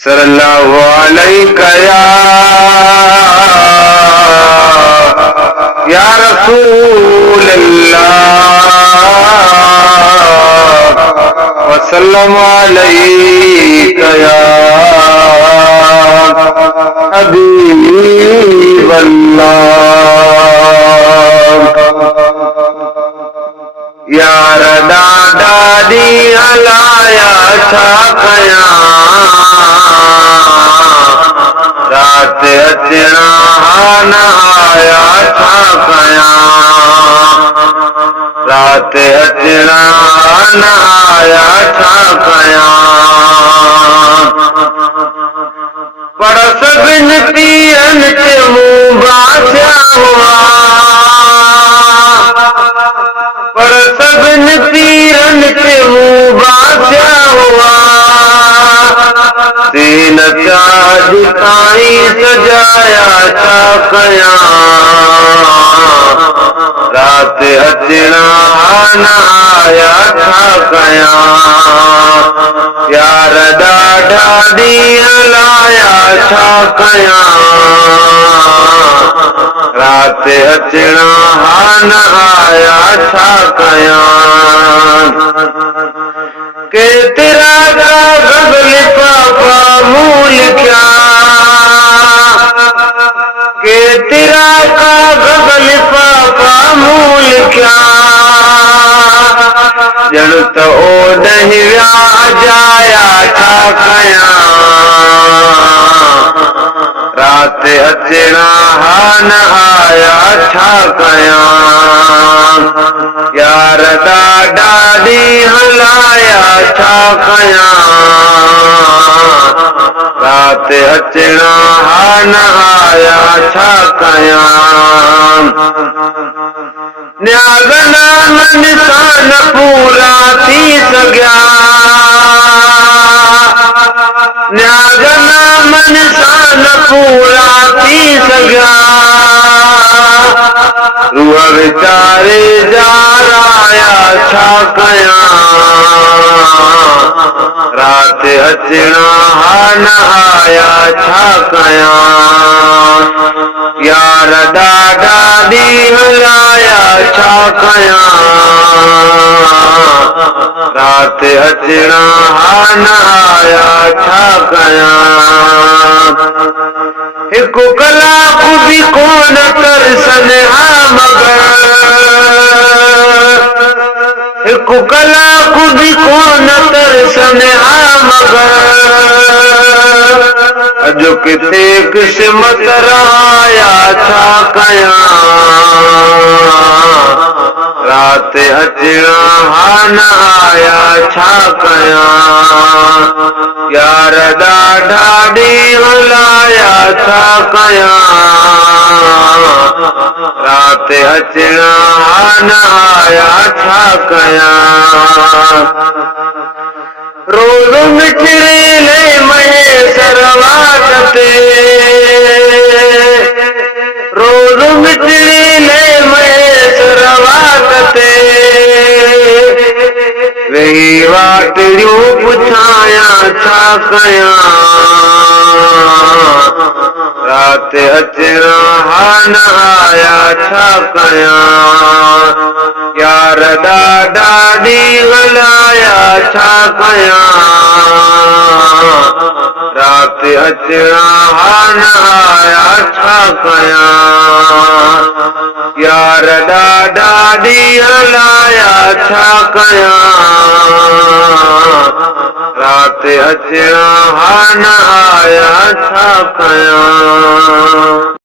सल्लल्लाहु अलैका या रसूल अल्लाह वसल्लम अलैका या हबीब अल्लाह। यार ॾाॾा ॾींहं हलाया छा कयां, रात अचणा न आया छा कयां, रात अचणा न आया छा कयां। पर सभिनि पीरनि ते मूं बासिया हुआ, पर सभिनि पीरनि ते मूं बासिया हुआ। सीन अॼ ताईं सजाया छा कयां, रात अचणा न आया छा कयां। यार ॾाढा ॾींहं लाया छा कयां, रात अचणा न आया छा कयां। केतिरा काग़ज़ लिफ़ाफ़ा मूं लिखिया, केतिरा काग़ज़ लिफ़ाफ़ा मूं लिखिया। ॼण त ओॾहीं विया अजाया छा कयां, रात अचणा न आया छा कयां। यार ॾाॾा ॾींहं लाया छा कयां, रात अचणा न आया छा कयां। न्याज़ना निशान पूरा थी सघिया, न्याज़ना निशान पूरा थी सघिया। रूह वीचारे जाराया छा कयां, रात अचणा न आया छा कयां। यार ॾाढा ॾींहं लाया छा कयां, रात अचणा न आया छा कयां। हिकु कलाक बि कोन तरसन हा मगर, हिकु कलाक बि कोन तरसन हा मगर। अॼु किथे क़िस्मत रहाया छा कयां, रात अचणा न आया छा कयां। यार ॾाढा ॾींहं लाया छा कयां, रात अचणा न आया छा कयां। रोज़ मिठड़े महेसर वाट ते, रोज़ मिठड़े महेसर वाट ते। वेही वाटड़ियूं पुछायां छा कयां, रात अचणा न आया छा कयां। यार ॾाढा ॾींहं लाया छा कयां, रात अचणा न आया छा कयां। यार ॾाढा ॾींहं लाया छा कयां, रात अचणा न आया छा कयां।